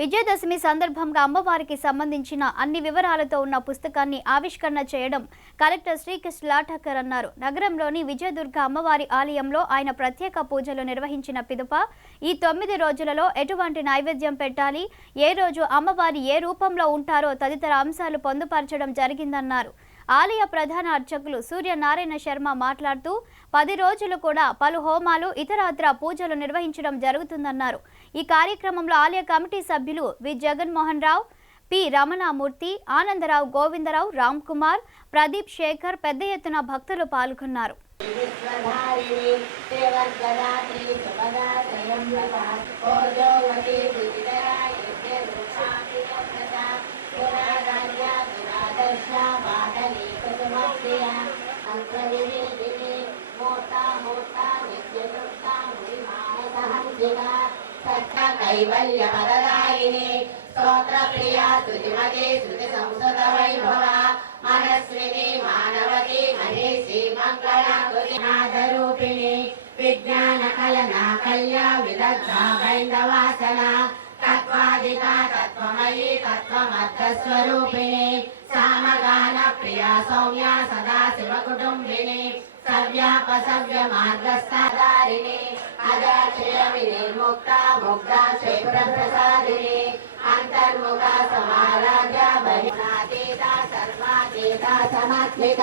విజయదశమి సందర్భంగా అమ్మవారికి సంబంధించిన అన్ని వివరాలతో ఉన్న పుస్తకాన్ని ఆవిష్కరణ చేయడం కలెక్టర్ శ్రీకృష్ణ లాఠాకర్ అన్నారు. నగరంలోని విజయదుర్గ అమ్మవారి ఆలయంలో ఆయన ప్రత్యేక పూజలు నిర్వహించిన పిదుప ఈ తొమ్మిది రోజులలో ఎటువంటి నైవేద్యం పెట్టాలి? ఏ రోజు అమ్మవారి ఏ రూపంలో ఉంటారో తదితర అంశాలు పొందుపరచడం జరిగిందన్నారు. ఆలయ ప్రధాన అర్చకులు సూర్యనారాయణ శర్మ మాట్లాడుతూ పది రోజులు కూడా పలు హోమాలు ఇతరత్ర పూజలు నిర్వహించడం జరుగుతుందన్నారు. ఈ కార్యక్రమంలో ఆలయ కమిటీ సభ్యులు వి జగన్మోహన్ రావు పి రమణామూర్తి ఆనందరావు గోవిందరావు రామ్ కుమార్ ప్రదీప్ శేఖర్ పెద్ద ఎత్తున భక్తులు పాల్గొన్నారు Yeah. సత్య కైవల్య వరదాయిని స్తోత్ర ప్రియ స్తుతిమతి శృతి సంస్కృత వైభవ మనస్విని మానవతి మహేషి మంగళాదురినాథరూపిణి విజ్ఞాన కలనా కళ్యా విదగ్ధ వైందవాసన తత్వాదిక తత్వమయీ తత్వమర్థస్వరూపిణి సామగా ప్రియ సౌమ్య సదా శివ కుటుంబిని సవ్యాప సవ్య మార్గస్థారిణి అజాక్షయ వినిర్ముక్త ముగ్ధ శ్రీపుర ప్రసాదిని అంతర్ముఖ సమారాధ్య బహినాతీత సర్వాతీత సమాత్మిక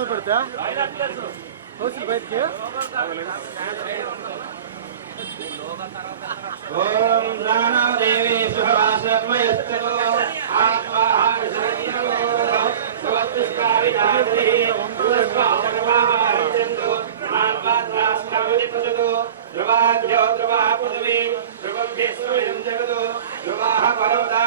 తాళం పెడితే రోజులు బయటికి ఓం ప్రాణదేవి శుభవాసమయస్తు ఆత్మాహారసంతో భవత్పుష్పావిధాత్రి పుష్పావనవాహారించంతు మాన్వాత్రాస్త్రావతి పదదు ధ్రువాధ్యో ధ్రువా పృథివీ ధ్రువం విశ్వయం జగదు ధ్రువాః పర్వతా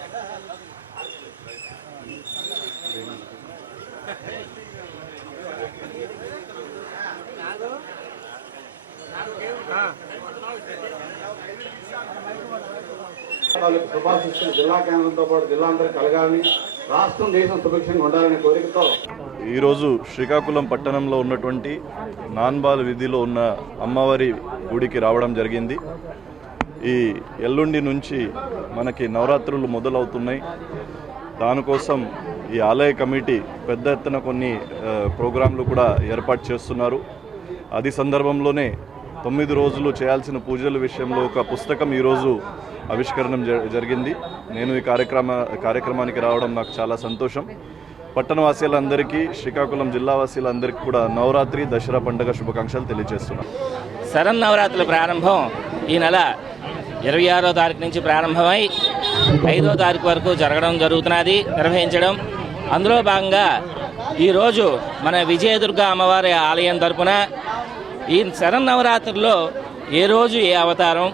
శుభాశిస్తులు జిల్లా కేంద్రంతో పాటు కలగాలని రాష్ట్రం దేశం సుభిక్షంగా ఉండాలనే కోరికతో ఈరోజు శ్రీకాకుళం పట్టణంలో ఉన్నటువంటి నాన్బాల్ వీధిలో ఉన్న అమ్మవారి గుడికి రావడం జరిగింది. ఈ ఎల్లుండి నుంచి మనకి నవరాత్రులు మొదలవుతున్నాయి. దానికోసం ఈ ఆలయ కమిటీ పెద్ద ఎత్తున కొన్ని ప్రోగ్రాంలు కూడా ఏర్పాటు చేస్తున్నారు. అది సందర్భంలోనే తొమ్మిది రోజులు చేయాల్సిన పూజల విషయంలో ఒక పుస్తకం ఈరోజు ఆవిష్కరణ జ- జరిగింది. నేను ఈ కార్యక్రమ కార్యక్రమానికి రావడం నాకు చాలా సంతోషం. పట్టణవాసీలందరికీ శ్రీకాకుళం జిల్లా వాసీలందరికీ కూడా నవరాత్రి దసరా పండుగ శుభాకాంక్షలు తెలియజేస్తున్నాను శరన్నవరాత్రుల ప్రారంభం ఈ నెల ఇరవై ఆరో తారీఖు నుంచి ప్రారంభమై ఐదో తారీఖు వరకు జరగడం జరుగుతున్నది నిర్వహించడం. అందులో భాగంగా ఈరోజు మన విజయదుర్గ అమ్మవారి ఆలయం తరపున ఈ శరన్నవరాత్రుల్లో ఏ రోజు ఏ అవతారం?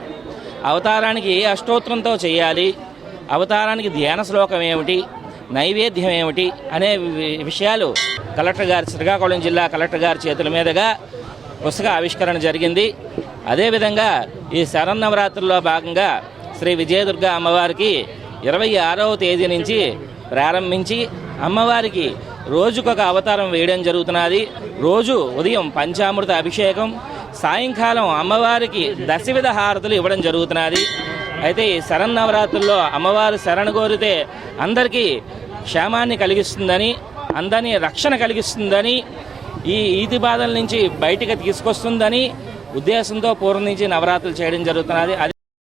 అవతారానికి ఏ అష్టోత్తరంతో చేయాలి? అవతారానికి ధ్యాన శ్లోకం ఏమిటి? నైవేద్యం ఏమిటి? అనే వి- విషయాలు కలెక్టర్ గారి శ్రీకాకుళం జిల్లా కలెక్టర్ గారి చేతుల మీదుగా పుస్తక ఆవిష్కరణ జరిగింది. అదేవిధంగా ఈ శరన్నవరాత్రుల్లో భాగంగా శ్రీ విజయదుర్గ అమ్మవారికి ఇరవై ఆరవ తేదీ నుంచి ప్రారంభించి అమ్మవారికి రోజుకొక అవతారం వేయడం జరుగుతున్నది. రోజు ఉదయం పంచామృత అభిషేకం సాయంకాలం అమ్మవారికి దశవిధ హారతులు ఇవ్వడం జరుగుతున్నది. అయితే ఈ శరన్నవరాత్రుల్లో అమ్మవారు శరణ కోరితే అందరికీ క్షేమాన్ని కలిగిస్తుందని అందరినీ రక్షణ కలిగిస్తుందని ఈ ఈతి బాధల నుంచి బయటికి తీసుకొస్తుందని ఉద్దేశంతో పూర్వం నుంచి నవరాత్రులు చేయడం జరుగుతున్నది.